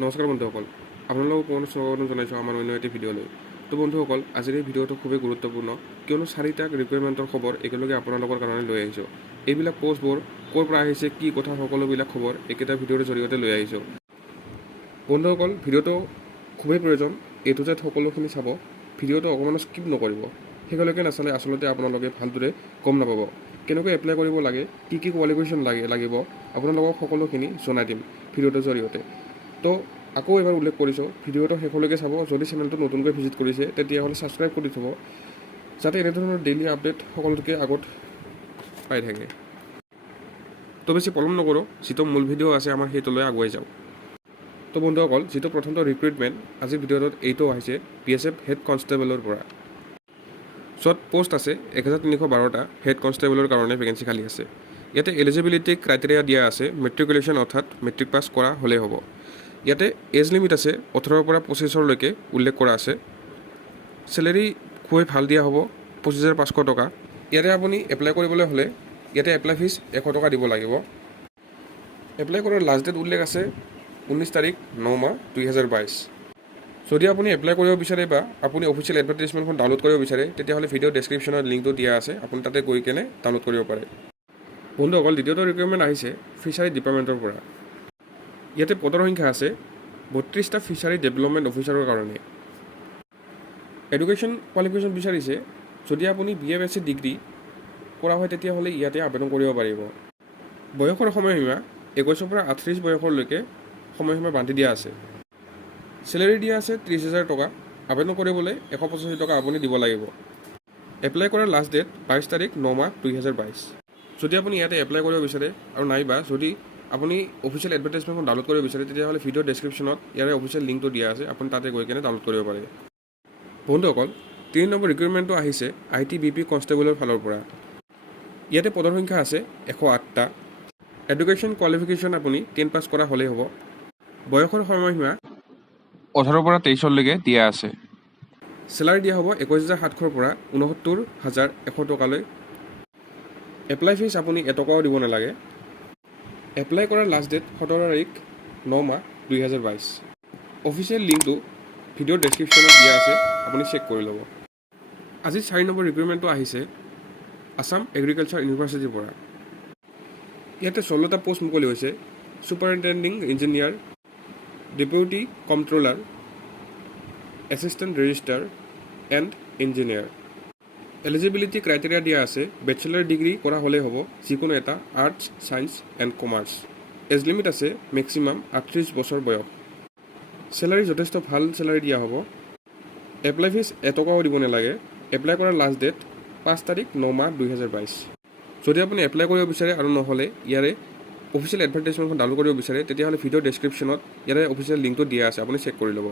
নমস্কাৰ বন্ধুসকল, আপোনালোকক পুনৰ স্বাগতম জনাইছোঁ আমাৰ অন্য এটি ভিডিঅ'লৈ। তো বন্ধুসকল, আজিৰ এই ভিডিঅ'টো খুবেই গুৰুত্বপূৰ্ণ, কিয়নো 4টা ৰিকুৱাৰমেণ্টৰ খবৰ একেলগে আপোনালোকৰ কাৰণে লৈ আহিছোঁ। এইবিলাক পোষ্টবোৰ ক'ৰ পৰা আহিছে, কি কথা, সকলোবিলাক খবৰ একেটা ভিডিঅ'ৰ জৰিয়তে লৈ আহিছোঁ। বন্ধুসকল, ভিডিঅ'টো খুবেই প্ৰয়োজন, এইটো যে সকলোখিনি চাব, ভিডিঅ'টো অকণমান স্কিপ নকৰিব। শেষলৈকে নাচালে আচলতে আপোনালোকে ভালদৰে গম নাপাব কেনেকৈ এপ্লাই কৰিব লাগে, কি কোৱালিফিকেশ্যন লাগিব, আপোনালোকক সকলোখিনি জনাই দিম ভিডিঅ'টোৰ জৰিয়তে। তো আকৌ এবাৰ উল্লেখ কৰিছোঁ, ভিডিঅ'টো শেষলৈকে চাব। যদি চেনেলটো নতুনকৈ ভিজিট কৰিছে তেতিয়াহ'লে ছাবস্ক্ৰাইব কৰি থ'ব, যাতে এনেধৰণৰ ডেইলি আপডেট সকলোতকৈ আগত পাই থাকে। তো বেছি পলম নকৰোঁ, যিটো মূল ভিডিঅ' আছে আমাৰ সেইটোলৈ আগুৱাই যাওঁ। তো বন্ধুসকল, যিটো প্ৰথমটো ৰিক্ৰুইটমেণ্ট আজিৰ ভিডিঅ'টোত এইটো আহিছে BSF হেড কনষ্টেবলৰ পৰা। য'ত পোষ্ট আছে 1312টা হেড কনষ্টেবলৰ কাৰণে ভেকেঞ্চি খালী আছে। ইয়াতে এলিজিবিলিটি ক্ৰাইটেৰিয়া দিয়া আছে, মেট্ৰিকুলেশ্যন অৰ্থাৎ মেট্ৰিক পাছ কৰা হ'লেই হ'ব। ইয়াতে এজ লিমিট আছে 18ৰ পৰা 25লৈকে উল্লেখ কৰা আছে। চেলেৰি খুবেই ভাল দিয়া হ'ব, 25,500 টকা। ইয়াতে আপুনি এপ্লাই কৰিবলৈ হ'লে ইয়াতে এপ্লাই ফিজ 100 টকা দিব লাগিব। এপ্লাই কৰাৰ লাষ্ট ডেট উল্লেখ আছে 19 তাৰিখ 9 মাহ 2022। যদি আপুনি এপ্লাই কৰিব বিচাৰে বা আপুনি অফিচিয়েল এডভাৰটাইজমেণ্টখন ডাউনলোড কৰিব বিচাৰে তেতিয়াহ'লে ভিডিঅ' ডেছক্ৰিপশ্যনত লিংকটো দিয়া আছে, আপুনি তাতে গৈ কেনে ডাউনলোড কৰিব পাৰে। বন্ধুসকল, দ্বিতীয়টো ৰিকুৱাৰমেণ্ট আহিছে ফিচাৰী ডিপাৰ্টমেণ্টৰ পৰা। ইয়াতে পদৰ সংখ্যা আছে 32টা ফিচাৰী ডেভেলপমেণ্ট অফিচাৰৰ কাৰণে। এডুকেশ্যন কোৱালিফিকেশ্যন বিচাৰিছে, যদি আপুনি BA-BSc ডিগ্ৰী কৰা হয় তেতিয়াহ'লে ইয়াতে আবেদন কৰিব পাৰিব। বয়সৰ সময়সীমা 21ৰ পৰা 38 বয়সলৈকে সময়সীমা বান্ধি দিয়া আছে। চেলেৰি দিয়া আছে 30,000 টকা। আবেদন কৰিবলৈ 185 টকা আপুনি দিব লাগিব। এপ্লাই কৰাৰ লাষ্ট ডেট 22 তাৰিখ 9 মাহ 2022। যদি আপুনি ইয়াতে এপ্লাই কৰিব বিচাৰে আৰু নাইবা যদি আপুনি অফিচিয়েল এডভাৰটাইজমেণ্টখন ডাউনলোড কৰিব বিচাৰে তেতিয়াহ'লে ভিডিঅ' ডেছক্ৰিপশ্যনত ইয়াৰে অফিচিয়েল লিংকটো দিয়া আছে, আপুনি তাতে গৈ কেনে ডাউনলোড কৰিব পাৰে। বন্ধুসকল, 3 নম্বৰ ৰিকুৱাৰমেণ্টটো আহিছে ITBP কনষ্টেবলৰ ফালৰ পৰা। ইয়াতে পদৰ সংখ্যা আছে 108টা। এডুকেশ্যন কোৱালিফিকেশ্যন আপুনি 10 পাছ কৰা হ'লেই হ'ব। বয়সৰ সময়সীমা 18ৰ পৰা 23লৈকে দিয়া আছে। চেলাৰী দিয়া হ'ব 21,700ৰ পৰা 69,100 টকালৈ। এপ্লাই ফিজ আপুনি এটকাও দিব নালাগে। এপ্লাই কৰাৰ লাষ্ট ডেট 17 তাৰিখ 9 মাহ 2022। অফিচিয়েল লিংকটো ভিডিঅ'ৰ ডেছক্ৰিপশ্যনত দিয়া আছে, আপুনি চেক কৰি ল'ব। আজি 4 নম্বৰ ৰিকুৱাৰমেণ্টটো আহিছে আছাম এগ্ৰিকালচাৰ ইউনিভাৰ্চিটিৰ পৰা। ইয়াতে 16টা পোষ্ট মুকলি হৈছে। Superintending engineer, deputy controller, assistant registrar and engineer. Eligibility criteria দিয়া আছে, বেচেলাৰ ডিগ্ৰী কৰা হ'লেই হ'ব, যিকোনো এটা arts, science and commerce. Age limit আছে মেক্সিমাম 38 বছৰ বয়স। চেলাৰী যথেষ্ট ভাল চেলাৰী দিয়া হ'ব। এপ্লাই ফিজ এটকাও দিব নালাগে। এপ্লাই কৰাৰ লাষ্ট ডেট 5 তাৰিখ 9 মাহ 2022। যদি আপুনি এপ্লাই কৰিব বিচাৰে আৰু নহ'লে ইয়াৰে অফিচিয়েল এডভাৰটাইজমেণ্টখন ডাউনলোড কৰিব বিচাৰে তেতিয়াহ'লে ভিডিঅ' ডেছক্ৰিপশ্যনত ইয়াৰে অফিচিয়েল লিংকটো দিয়া আছে, আপুনি চেক কৰি ল'ব।